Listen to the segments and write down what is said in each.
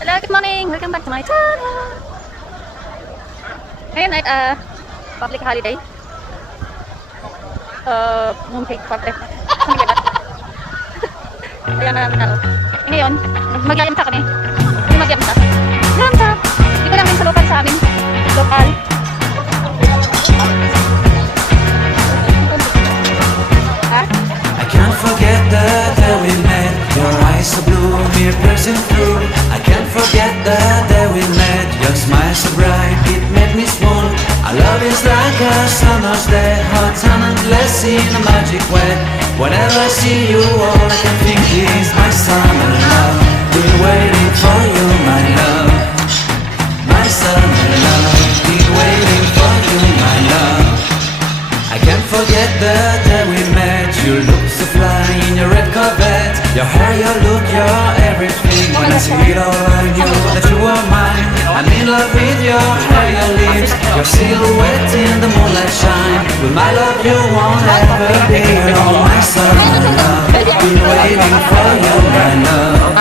Hello, good morning. Welcome back to my channel. Ngayon ay public holiday. Mooncake party. Kaya maraming tao. Ngayon, magyayamsa kami. Hindi magyamsa. Yamsa! Dito lang sa lokal sa amin. Lokal. Ha? I can't forget the day we met. Your eyes so blue, me piercing through. I can't forget the day we met. Your smile so bright, it made me swoon. Our love is like a summer's day, hot and endless in a magic way. Whenever I see you, all I can think is my summer love. Been waiting for you, my love. My summer love. Been waiting for you, my love. I can't forget the day we met. You look so fly in your red Corvette. Your hair, your look, your everything. When I see it all, I knew that you were mine. I'm in love with your hair, your lips, your silhouette in the moonlight shine. With my love, you won't ever be alone. My summer love, been waiting for you, my love.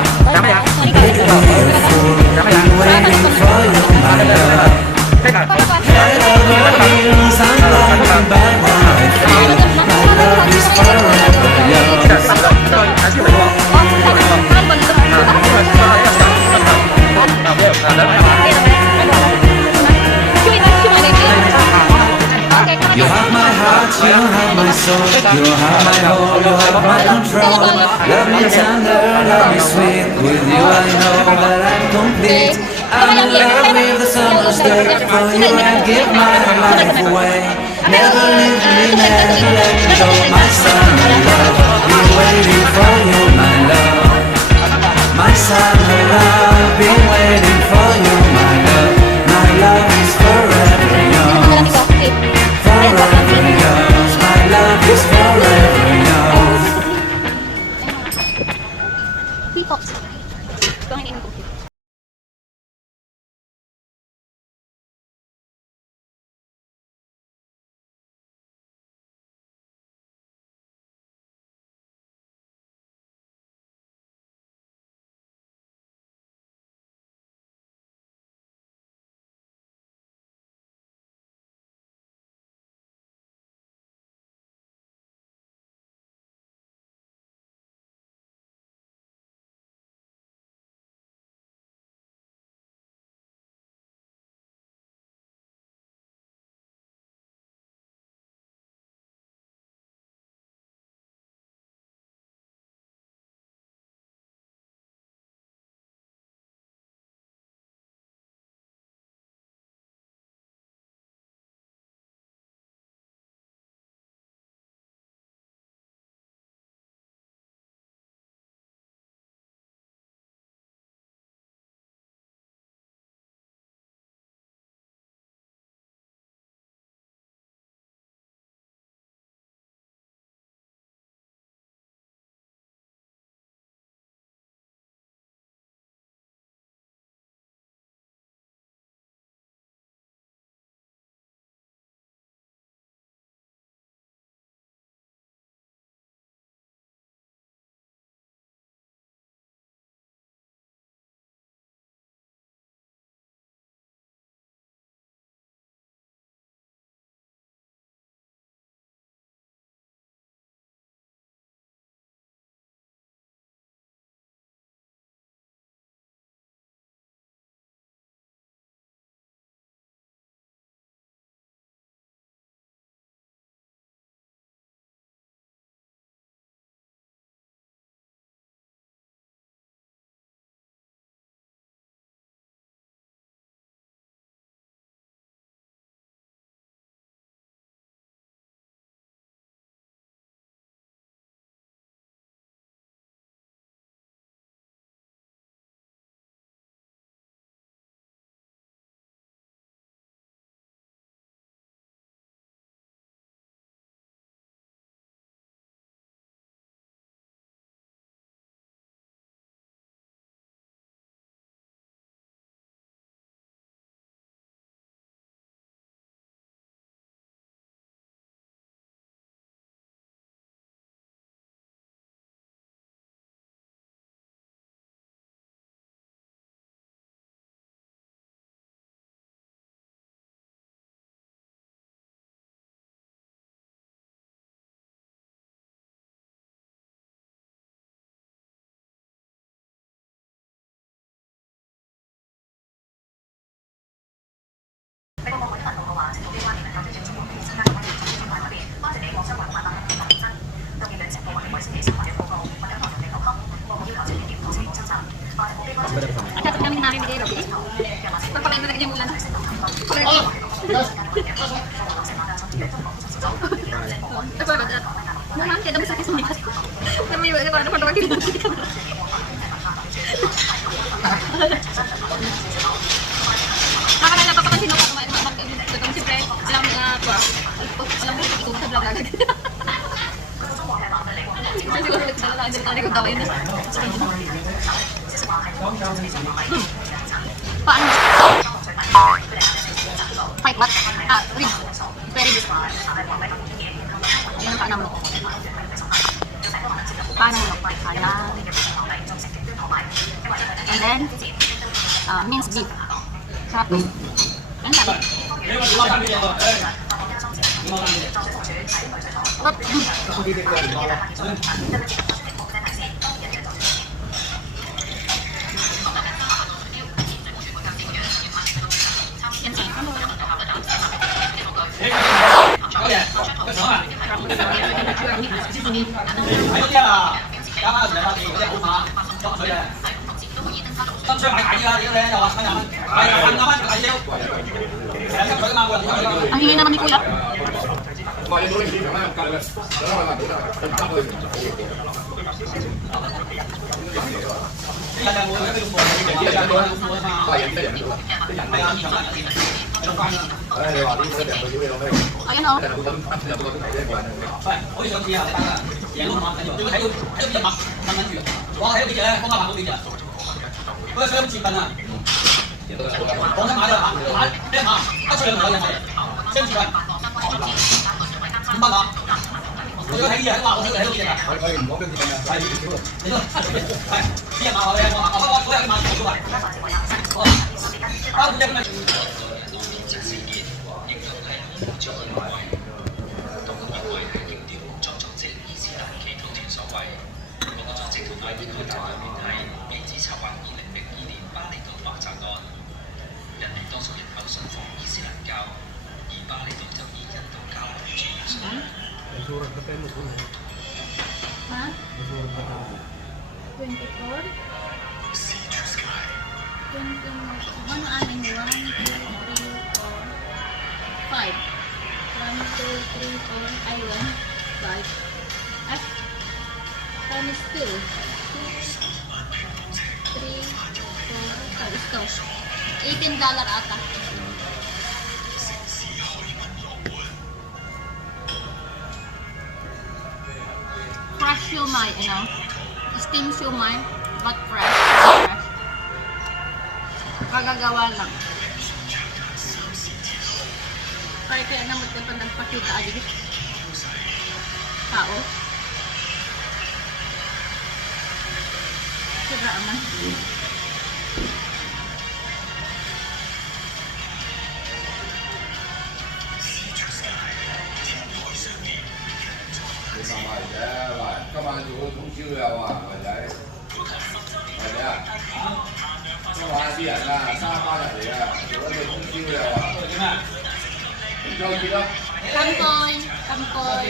Make me a fool, been waiting for you, my love. Head over heels, I'm blinded by what I feel. My love is forever yours. You have my heart, you have my soul, you have my whole, you have my control. Love me tender, love me sweet. With you I know that I'm complete. I'm in love with the summer's day. For you I'd give my life away. Never leave me, never let me go. My summer love, been waiting for you, my love. My summer love, been waiting for you, my love. My love is forever yours. Forever yours, my love is forever yours. Sweet pops. Going in. At saka kami namin bigay Robby. Pagpakain na lagyan yung ulan. Ako ba? Naman, kaya dami sa kisong nikas. Naman yung iba, naman naman kinibukit ka. Makakala pa sino pa kumain mga magkakang siyempre, alam mo ito sa vlog agad. Siguro ulit na lang, dito ko daw yun. Paano? Fight what? Rib. Very good. Ayan ang paano mo. Paano mo? Ayan. And then, minced beef. Sarap. Ang sabi. Ang hingin naman ni Kuya. Ayan o. Ha? 24? 21 ano amin? 1, 2, 3, 4, 5. 1, 2, 3, 4, ay 1, 5. At times 2. 2, 3, 4, 5. Ito. $18 ata. Fresh siomai, steam siomai, but fresh. Kagagawa lang. Kaya naman ito pa nagpakita agad. Tao. Sira naman.今晚做通宵了啊，或者今晚啲人啊，三班入嚟啊，做咗做通宵了啊，再見啦。Kamkoy. Kamkoy.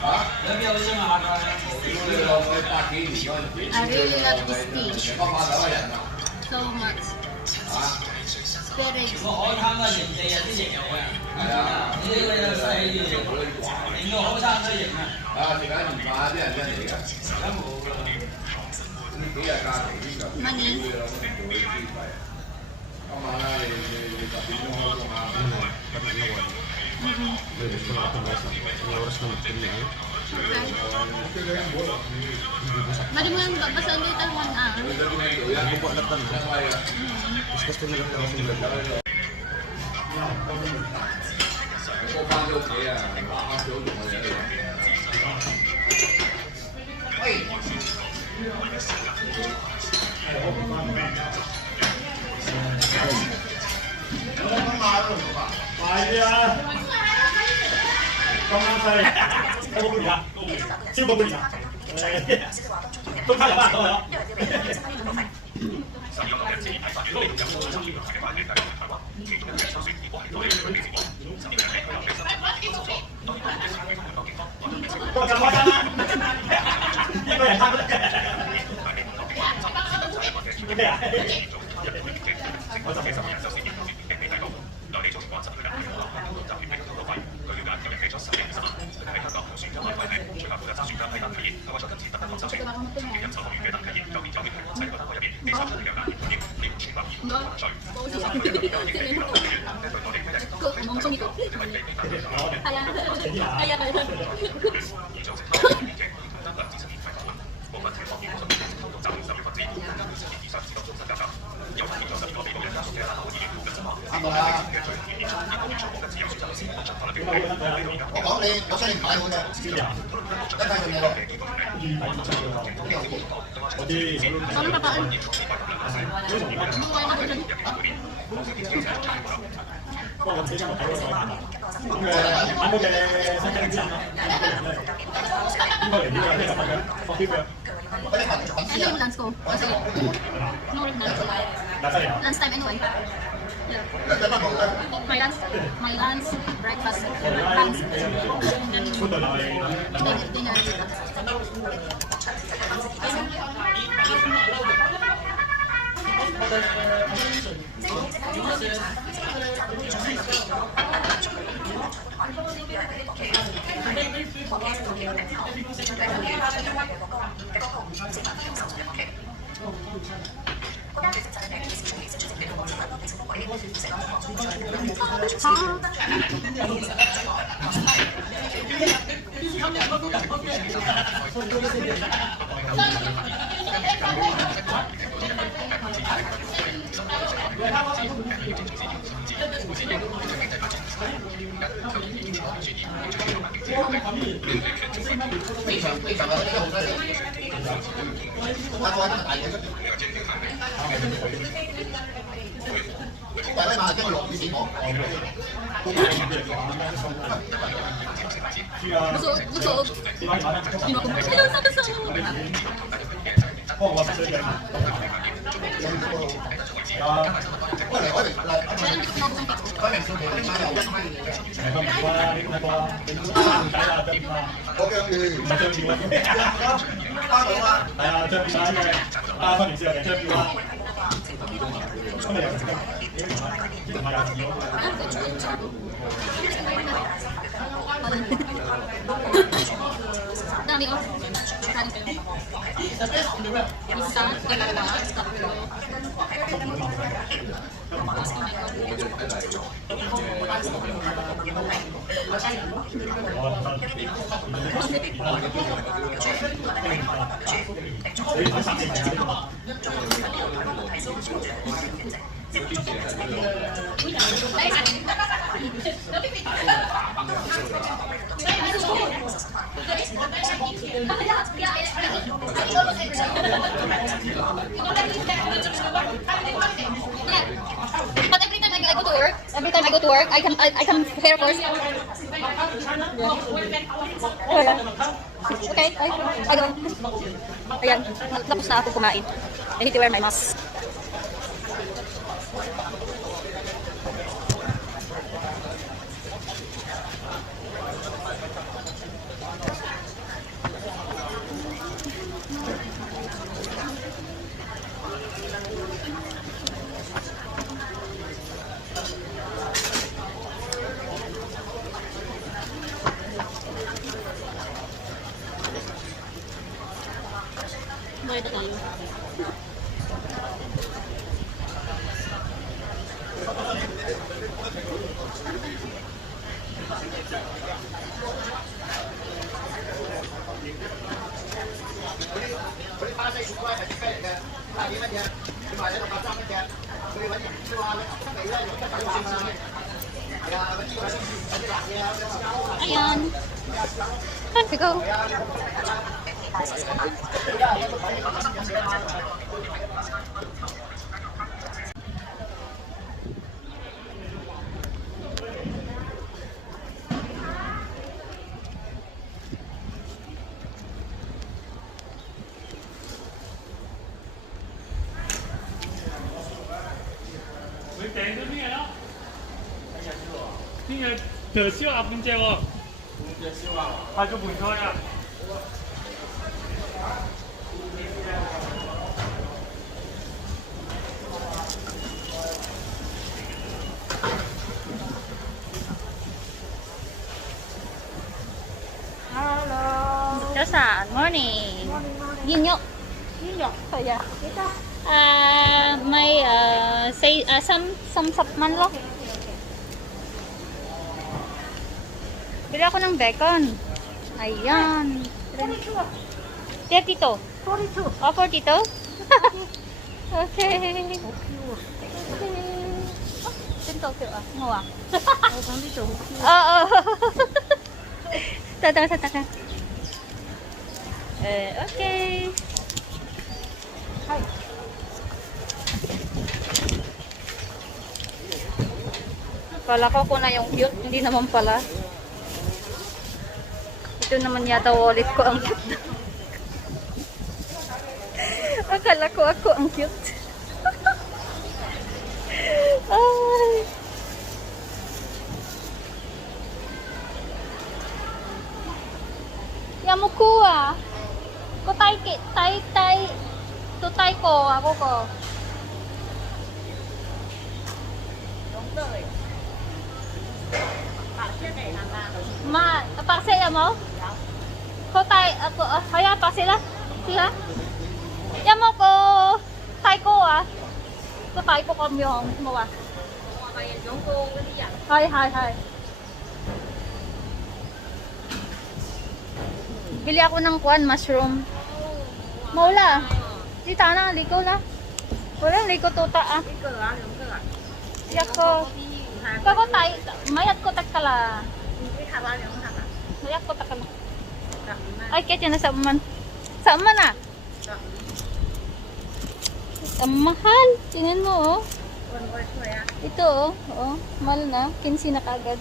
嚇？你邊有先啊？你落去8幾年嗰陣時， I really love this tea 北馬頭嘅人啊， so much. 嚇？ Very good. 係啊，呢個又犀利，整到好差都型啊！啊，食緊年飯啲人真嚟㗎，而家冇㗎啦。呢幾日假期呢就 Money. 做啲資費。今晚啦，你10點鐘開工啊？ Mari mo yung babasa ulit ang one hour. 그 멍청이 거. 아야.我講你有商業買好嘅，一睇佢咩咯？ Ano papaan? Ano yung lunch ko? Kasi, no lunch. Lunch time anyway. Yeah. My lunch, breakfast, lunch, dinner. Busog. Hindi mo ako ayaw sa kasama. Dami oh. Kanin kayo. Isa, dalawa, tatlo. But every time I go to work, I come here first. Okay, I go. Ayan, tapos na ako kumain. I need to wear my mask. Bayad na tayo. Ayan. Time to go. 저 시와 문제고 아주 문서야 Morning. Ginyo. Oh, yeah. May samsap man lo. Bili ako ng bacon. Ayan. 32. 42. Oh, 42? Okay. Tinto ko ah. Ngawa. Oo. Tata. Okay. Hi. Kala ko na yung cute, hindi naman pala. Ito naman yata wallet ko ang cute. Akala ko ako ang cute. Ay. Yamukuha. Ko tutay ko ako ko. Paksa mo? Ko ako kaya pa sila. Sila? Yamo ko tay ko Ko tay ko kamyong mo ah. Hai. Bili ako ng mushroom. Maula. Di tana, liko na. Walang liko tuta Yak ko. Kako tay, mayat ko takala. Mayat ko takala. Ay, kaya na sa man. Sa man ah. Ang mahal. Tingnan mo oh. Ito oh. Mahal na. 15 na kagad.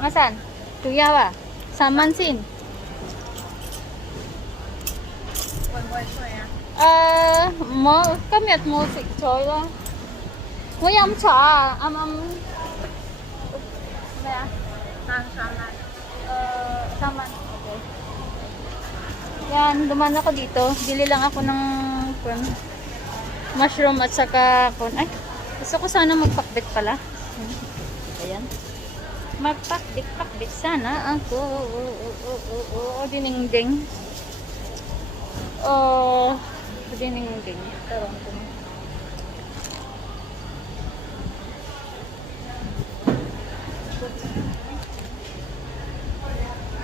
Masan? Tuyawa. Samansin. Mo kami at music choy la. Mo yam cha Maya. Saman. Okay. Yan, duman ako dito. Bili lang ako ng mushroom at saka ay, gusto ko sana magpakbit pala. Ayan. Magpakbit sana ako. Dinengdeng. Dinengdeng. Tarong ko.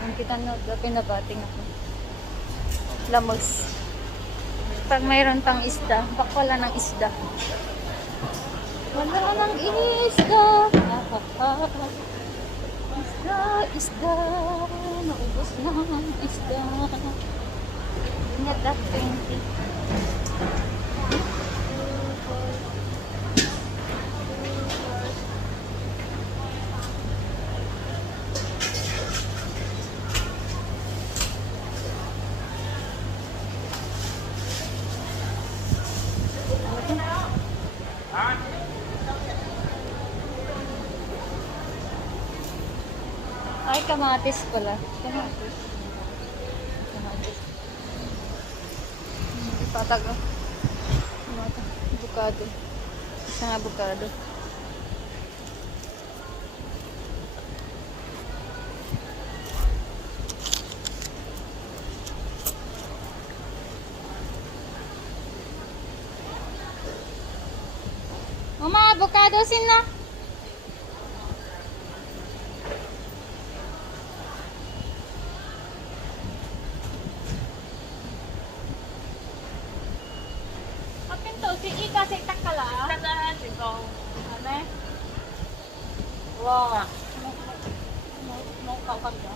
Ang kita na pinabating ako. Lamos. Pag mayroon pang isda, bak wala ng isda. Wala ng isda. Isda. Naubos na ang isda. Ingat that 20. Ay, kamatis pala. Kamatis. Patag. Avocado. Isang avocado. Mama, avocado sila. Si Ika sa itakala. Ano? Wow. Mo kakag ka.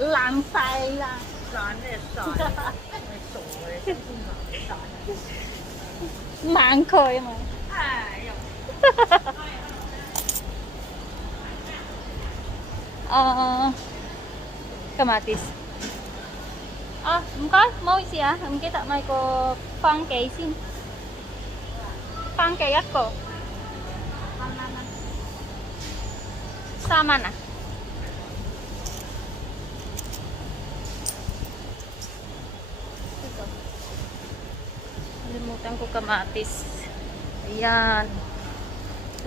Langsay lang. Mangkoy mo. Kamatis. Mukha, mau siya. Ang kita may ko pangkaisin. Pangkay ako. Sama na. Ito. ko kamatis. Ayan.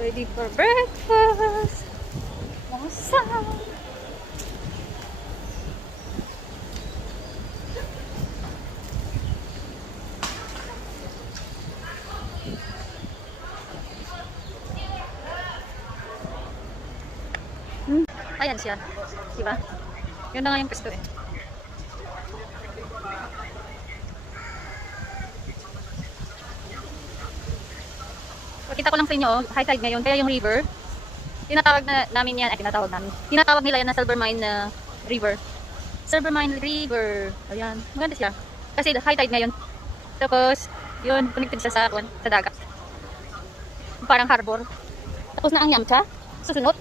Ready for breakfast. Masarap. Ayan siya. Diba? Yun na nga yung pwesto eh. Pakita ko lang sa inyo, oh, high tide ngayon, kaya yung river, tinatawag na namin yan, tinatawag nila yan na Silver Mine River. Silver Mine River. Ayan, maganda siya. Kasi high tide ngayon. Tapos, yun, connected siya sa dagat. Parang harbor. Tapos na ang Yamcha. Susunod,